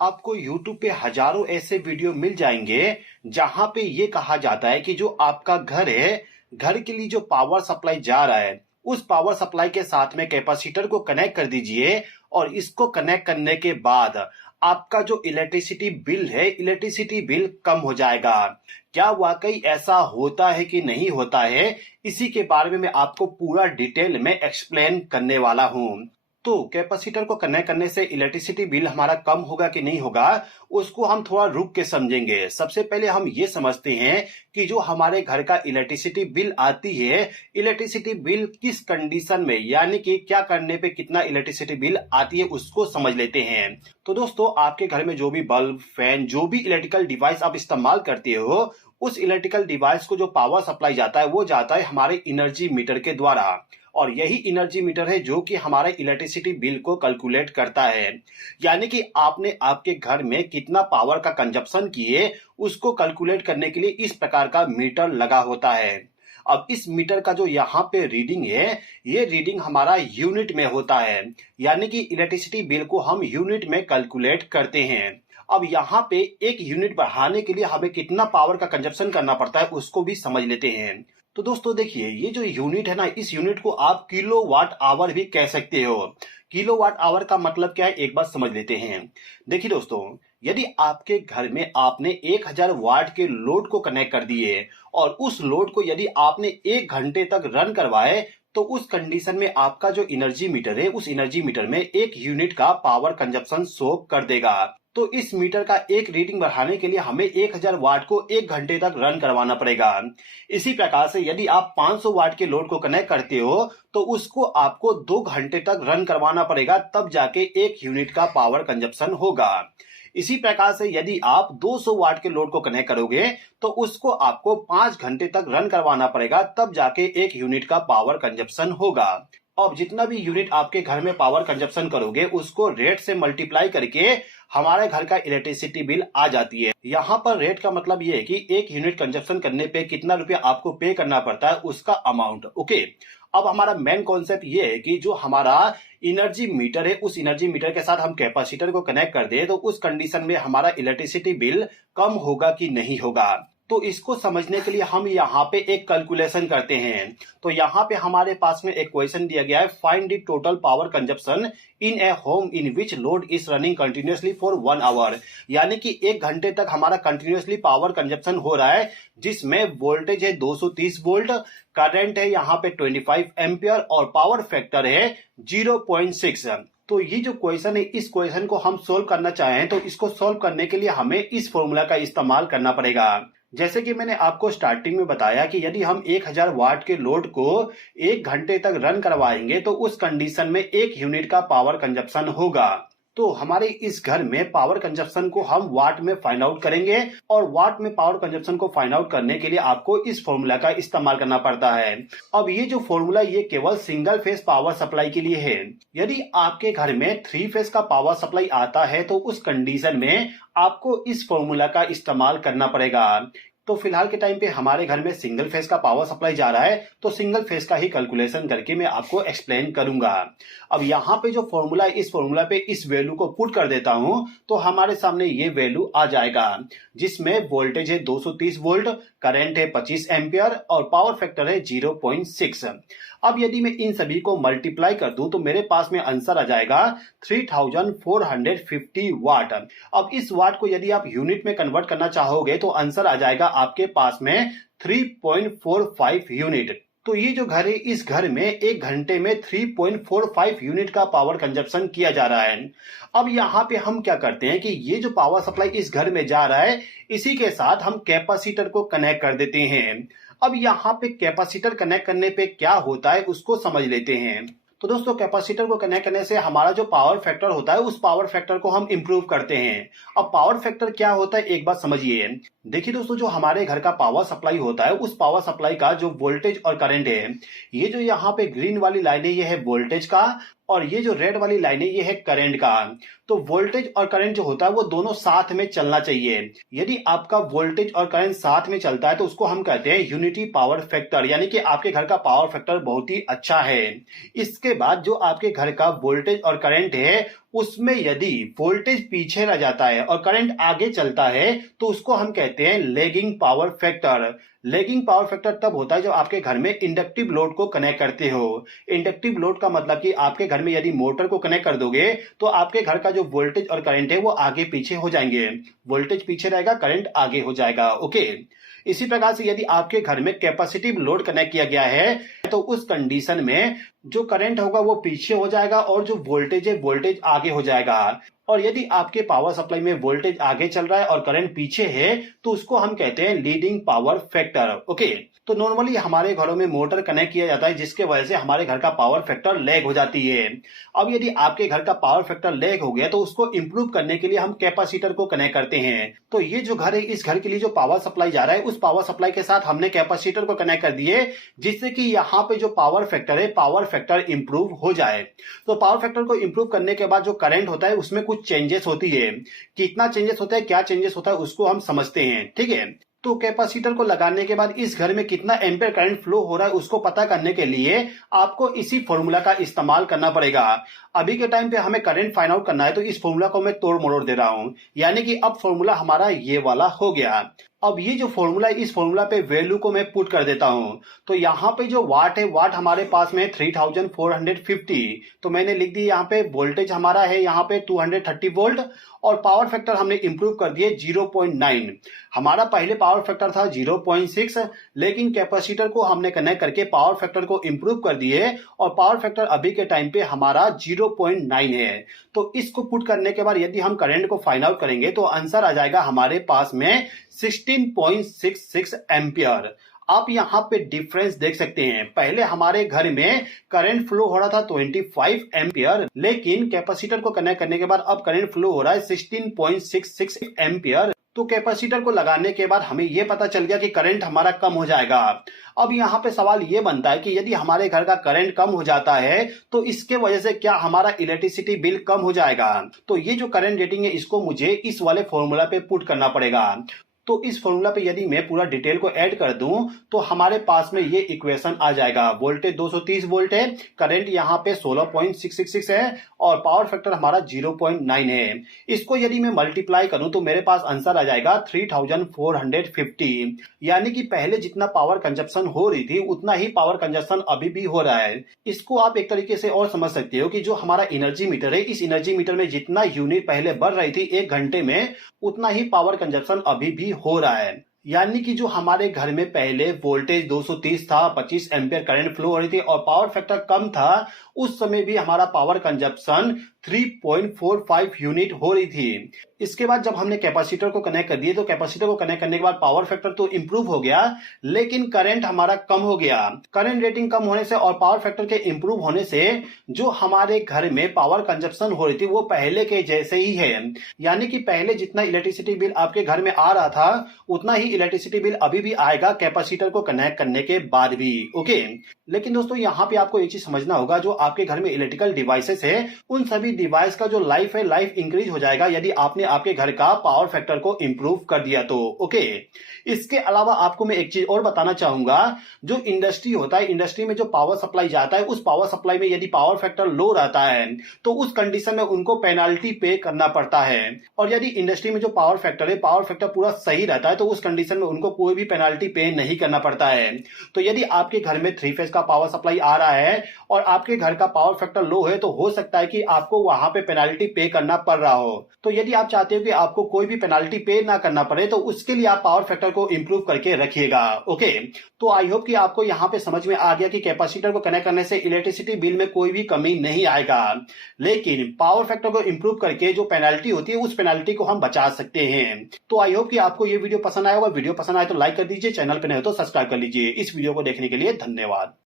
आपको YouTube पे हजारों ऐसे वीडियो मिल जाएंगे जहां पे ये कहा जाता है कि जो आपका घर है, घर के लिए जो पावर सप्लाई जा रहा है, उस पावर सप्लाई के साथ में कैपेसिटर को कनेक्ट कर दीजिए और इसको कनेक्ट करने के बाद आपका जो इलेक्ट्रिसिटी बिल है, इलेक्ट्रिसिटी बिल कम हो जाएगा। क्या वाकई ऐसा होता है कि नहीं होता है? इसी के बारे में मैं आपको पूरा डिटेल में एक्सप्लेन करने वाला हूं। तो कैपेसिटर को कनेक्ट करने से इलेक्ट्रिसिटी बिल हमारा कम होगा कि नहीं होगा, उसको हम थोड़ा रुक के समझेंगे। सबसे पहले हम ये समझते हैं कि जो हमारे घर का इलेक्ट्रिसिटी बिल आती है, इलेक्ट्रिसिटी बिल किस कंडीशन में, यानी कि क्या करने पे कितना इलेक्ट्रिसिटी बिल आती है, उसको समझ लेते हैं। तो दोस्तों, आपके घर में जो भी बल्ब, फैन, जो भी इलेक्ट्रिकल डिवाइस आप इस्तेमाल करते हो, उस इलेक्ट्रिकल डिवाइस को जो पावर सप्लाई जाता है वो जाता है हमारे एनर्जी मीटर के द्वारा। और यही एनर्जी मीटर है जो कि हमारे इलेक्ट्रिसिटी बिल को कैलकुलेट करता है। यानी कि आपने आपके घर में कितना पावर का कंजप्शन किए, उसको कैलकुलेट करने के लिए इस प्रकार का मीटर लगा होता है। अब इस मीटर का जो यहाँ पे रीडिंग है, ये रीडिंग हमारा यूनिट में होता है। यानी कि इलेक्ट्रिसिटी बिल को हम यूनिट में कैलकुलेट करते हैं। अब यहाँ पे एक यूनिट बढ़ाने के लिए हमें कितना पावर का कंजप्शन करना पड़ता है, उसको भी समझ लेते हैं। तो दोस्तों देखिए, ये जो यूनिट है ना, इस यूनिट को आप किलोवाट आवर भी कह सकते हो। किलोवाट आवर का मतलब क्या है, एक बार समझ लेते हैं। देखिए दोस्तों, यदि आपके घर में आपने 1000 वाट के लोड को कनेक्ट कर दिए और उस लोड को यदि आपने 1 घंटे तक रन करवाए, तो उस कंडीशन में आपका जो एनर्जी मीटर है, उस एनर्जी मीटर में 1 यूनिट का पावर कंजप्शन शो कर देगा। तो इस मीटर का एक रीडिंग बढ़ाने के लिए हमें 1000 वाट को 1 घंटे तक रन करवाना पड़ेगा। इसी प्रकार से यदि आप 500 वाट के लोड को कनेक्ट करते हो, तो उसको आपको 2 घंटे तक रन करवाना पड़ेगा, तब जाके 1 यूनिट का पावर कंजप्शन होगा। इसी प्रकार से यदि आप 200 वाट के लोड को कनेक्ट करोगे, तो उसको आपको 5 घंटे तक रन करवाना पड़ेगा, तब जाके 1 यूनिट का पावर कंजप्शन होगा। अब जितना भी यूनिट आपके घर में पावर कंजप्शन करोगे, उसको रेट से मल्टीप्लाई करके हमारे घर का इलेक्ट्रिसिटी बिल आ जाती है। यहाँ पर रेट का मतलब ये है कि 1 यूनिट कंजप्शन करने पे कितना रुपया आपको पे करना पड़ता है, उसका अमाउंट। ओके, अब हमारा मेन कॉन्सेप्ट ये है कि जो हमारा एनर्जी मीटर है, उस एनर्जी मीटर के साथ हम कैपेसिटर को कनेक्ट कर दें, तो उस कंडीशन में हमारा इलेक्ट्रिसिटी बिल कम होगा कि नहीं होगा। तो इसको समझने के लिए हम यहाँ पे एक कैलकुलेशन करते हैं। तो यहाँ पे हमारे पास में एक क्वेश्चन दिया गया है, find the total power consumption in a home in which load is running continuously for 1 hour. यानी कि 1 घंटे तक हमारा कंटिन्यूअसली पावर कंजप्शन हो रहा है, जिसमें वोल्टेज है 230 वोल्ट, करंट है यहाँ पे 25 एम्पियर और पावर फैक्टर है 0.6। तो ये जो क्वेश्चन है, इस क्वेश्चन को हम सोल्व करना चाहें तो इसको सोल्व करने के लिए हमें इस फॉर्मूला का इस्तेमाल करना पड़ेगा। जैसे कि मैंने आपको स्टार्टिंग में बताया कि यदि हम 1000 वाट के लोड को 1 घंटे तक रन करवाएंगे, तो उस कंडीशन में 1 यूनिट का पावर कंजप्शन होगा। तो हमारे इस घर में पावर कंजप्शन को हम वाट में फाइंड आउट करेंगे, और वाट में पावर कंजप्शन को फाइंड आउट करने के लिए आपको इस फॉर्मूला का इस्तेमाल करना पड़ता है। अब ये जो फॉर्मूला, ये केवल सिंगल फेज पावर सप्लाई के लिए है। यदि आपके घर में 3 फेज का पावर सप्लाई आता है, तो उस कंडीशन में आपको इस फॉर्मूला का इस्तेमाल करना पड़ेगा। तो फिलहाल के टाइम पे हमारे घर में सिंगल फेज का पावर सप्लाई जा रहा है, तो सिंगल फेज का ही कैलकुलेशन करके मैं आपको एक्सप्लेन करूंगा। अब यहाँ पे जो फॉर्मूला, इस फॉर्मूला पे इस वैल्यू को पुट कर देता हूं, तो हमारे सामने ये वैल्यू आ जाएगा, जिसमें वोल्टेज है 230 वोल्ट, करंट है 25 एम्पियर और पावर फैक्टर है 0.6। अब यदि मैं इन सभी को मल्टीप्लाई कर दूं, तो मेरे पास में आंसर आ जाएगा 3450 वाट। अब इस वाट को यदि आप यूनिट में कन्वर्ट करना चाहोगे, तो आंसर आ जाएगा आपके पास में 3.45 यूनिट। तो ये जो घर है, इस घर में 1 घंटे में 3.45 यूनिट का पावर कंजप्शन किया जा रहा है। अब यहाँ पे हम क्या करते हैं कि ये जो पावर सप्लाई इस घर में जा रहा है, इसी के साथ हम कैपेसिटर को कनेक्ट कर देते हैं। अब यहाँ पे कैपेसिटर कनेक्ट करने पे क्या होता है, उसको समझ लेते हैं। तो दोस्तों, कैपेसिटर को कनेक्ट करने से हमारा जो पावर फैक्टर होता है, उस पावर फैक्टर को हम इंप्रूव करते हैं। अब पावर फैक्टर क्या होता है, एक बात समझिए। देखिए दोस्तों, जो हमारे घर का पावर सप्लाई होता है, उस पावर सप्लाई का जो वोल्टेज और करंट है, ये जो यहाँ पे ग्रीन वाली लाइन है, ये है वोल्टेज का, और ये जो रेड वाली लाइन है, ये है करंट का। तो वोल्टेज और करंट जो होता है वो दोनों साथ में चलना चाहिए। यदि आपका वोल्टेज और करंट साथ में चलता है तो उसको हम कहते हैं यूनिटी पावर फैक्टर, यानी कि आपके घर का पावर फैक्टर बहुत ही अच्छा है। इसके बाद जो आपके घर का वोल्टेज और करंट है उसमें यदि वोल्टेज पीछे रह जाता है और करंट आगे चलता है तो उसको हम कहते हैं lagging power factor. Lagging power factor तब होता है जब आपके घर में इंडक्टिव लोड को कनेक्ट करते हो। इंडक्टिव लोड का मतलब कि आपके घर में यदि मोटर को कनेक्ट कर दोगे तो आपके घर का जो वोल्टेज और करंट है वो आगे पीछे हो जाएंगे। वोल्टेज पीछे रहेगा, करंट आगे हो जाएगा। ओके, इसी प्रकार से यदि आपके घर में कैपेसिटिव लोड कनेक्ट किया गया है तो उस कंडीशन में जो करंट होगा वो पीछे हो जाएगा और जो वोल्टेज है वोल्टेज आगे हो जाएगा। और यदि आपके पावर सप्लाई में वोल्टेज आगे चल रहा है और करंट पीछे है तो उसको हम कहते हैं लीडिंग पावर फैक्टर। ओके, तो नॉर्मली हमारे घरों में मोटर कनेक्ट किया जाता है जिसके वजह से हमारे घर का पावर फैक्टर लैग हो जाती है। अब यदि आपके घर का पावर फैक्टर लैग हो गया तो उसको इंप्रूव करने के लिए हम कैपेसिटर को कनेक्ट करते हैं। तो ये जो घर है, इस घर के लिए जो पावर सप्लाई जा रहा है उस पावर सप्लाई के साथ हमने कैपेसिटर को कनेक्ट कर दिए जिससे कि यहाँ पे जो पावर फैक्टर है पावर फैक्टर इंप्रूव हो जाए। तो पावर फैक्टर को इंप्रूव करने के बाद जो करंट होता है उसमें कुछ चेंजेस होती है। कितना चेंजेस होता है, क्या चेंजेस होता है उसको हम समझते हैं। ठीक है, तो कैपेसिटर को लगाने के बाद इस घर में कितना एम्पीयर करंट फ्लो हो रहा है उसको पता करने के लिए आपको इसी फॉर्मूला का इस्तेमाल करना पड़ेगा। अभी के टाइम पे हमें करंट फाइंड आउट करना है तो इस फॉर्मूला को मैं तोड़ मरोड़ दे रहा हूं, यानी कि अब फॉर्मूला हमारा ये वाला हो गया। अब ये जो फॉर्मूला है इस फॉर्मूला पे वैल्यू को मैं पुट कर देता हूं। तो यहाँ पे जो वाट है, वाट हमारे पास में 3450। तो मैंने लिख दी यहाँ पे। वोल्टेज हमारा है यहाँ पे 230 वोल्ट और पावर फैक्टर हमने इंप्रूव कर दिए 0.9। हमारा पहले पावर फैक्टर था 0.6, लेकिन कैपेसिटर को हमने कनेक्ट करके पावर फैक्टर को इंप्रूव कर दिए और पावर फैक्टर अभी के टाइम पे हमारा 0.9 है। तो इसको पुट करने के बाद यदि हम करंट को फाइंड आउट करेंगे तो आंसर आ जाएगा हमारे पास में 16.66 एम्पियर। आप यहाँ पे डिफरेंस देख सकते हैं। पहले हमारे घर में करंट फ्लो हो रहा था 25 एम्पियर, लेकिन कैपेसिटर को कनेक्ट करने के बाद अब करंट फ्लो हो रहा है 16.66 एम्पियर। तो कैपेसिटर को लगाने के बाद हमें यह पता चल गया कि करंट हमारा कम हो जाएगा। अब यहाँ पे सवाल ये बनता है कि यदि हमारे घर का करंट कम हो जाता है तो इसके वजह से क्या हमारा इलेक्ट्रिसिटी बिल कम हो जाएगा? तो ये जो करंट रेटिंग है इसको मुझे इस वाले फॉर्मूला पे पुट करना पड़ेगा। तो इस फॉर्मूला पे यदि मैं पूरा डिटेल को ऐड कर दूं तो हमारे पास में ये इक्वेशन आ जाएगा। वोल्टेज 230 वोल्ट है, करंट यहाँ पे 16.666 है और पावर फैक्टर हमारा 0.9 है। इसको यदि मैं मल्टीप्लाई करूं तो मेरे पास आंसर आ जाएगा 3450। यानी कि पहले जितना पावर कंजप्शन हो रही थी उतना ही पावर कंजप्शन अभी भी हो रहा है। इसको आप एक तरीके से और समझ सकते हो कि जो हमारा एनर्जी मीटर है, इस एनर्जी मीटर में जितना यूनिट पहले बढ़ रही थी 1 घंटे में, उतना ही पावर कंजप्शन अभी भी हो रहा है। यानी कि जो हमारे घर में पहले वोल्टेज 230 था, 25 एम्पियर करंट फ्लो हो रही थी और पावर फैक्टर कम था, उस समय भी हमारा पावर कंजप्शन 3.45 यूनिट हो रही थी। इसके बाद जब हमने कैपेसिटर को कनेक्ट कर दिए तो कैपेसिटर को कनेक्ट करने के बाद पावर फैक्टर तो इंप्रूव हो गया, लेकिन करंट हमारा कम हो गया। करंट रेटिंग कम होने से और पावर फैक्टर के इंप्रूव होने से जो हमारे घर में पावर कंजप्शन हो रही थी वो पहले के जैसे ही है। यानी कि पहले जितना इलेक्ट्रिसिटी बिल आपके घर में आ रहा था उतना ही इलेक्ट्रिसिटी बिल अभी भी आएगा कैपेसिटर को कनेक्ट करने के बाद भी। ओके, लेकिन दोस्तों यहाँ पे आपको एक चीज समझना होगा, जो आपके घर में इलेक्ट्रिकल डिवाइसेस है उन सभी डिवाइस का जो लाइफ है, लाइफ इंक्रीज हो जाएगा यदि आपने आपके घर का पावर फैक्टर को इंप्रूव कर दिया तो। ओके, इसके अलावा आपको मैं एक चीज और बताना चाहूंगा। जो इंडस्ट्री होता है, इंडस्ट्री में जो पावर सप्लाई जाता है उस पावर सप्लाई में यदि पावर फैक्टर लो रहता है तो उस कंडीशन में उनको पेनाल्टी पे करना पड़ता है। और यदि इंडस्ट्री में जो पावर फैक्टर है, पावर फैक्टर पूरा सही रहता है तो उस कंडीशन में उनको कोई भी पेनाल्टी पे नहीं करना पड़ता है। तो यदि आपके घर में 3 फेज का पावर सप्लाई आ रहा है और आपके घर का पावर फैक्टर लो है तो हो सकता है कि आपको वहां पे पेनाल्टी पे करना पड़ रहा हो। तो यदि आप चाहते हो कि आपको कोई भी पेनाल्टी पे ना करना पड़े तो उसके लिए आप पावर फैक्टर को इंप्रूव करके रखिएगा। ओके, तो आई होप कि आपको यहाँ पे समझ में आ गया कि कैपेसिटर को कनेक्ट करने से इलेक्ट्रिसिटी बिल में कोई भी कमी नहीं आएगा, लेकिन पावर फैक्टर को इंप्रूव करके जो पेनाल्टी होती है उस पेनाल्टी को हम बचा सकते हैं। तो आई होप कि आपको ये वीडियो पसंद आया होगा। वीडियो पसंद आए तो लाइक कर दीजिए, चैनल पे नए हो तो सब्सक्राइब कर लीजिए। इस वीडियो को देखने के लिए धन्यवाद।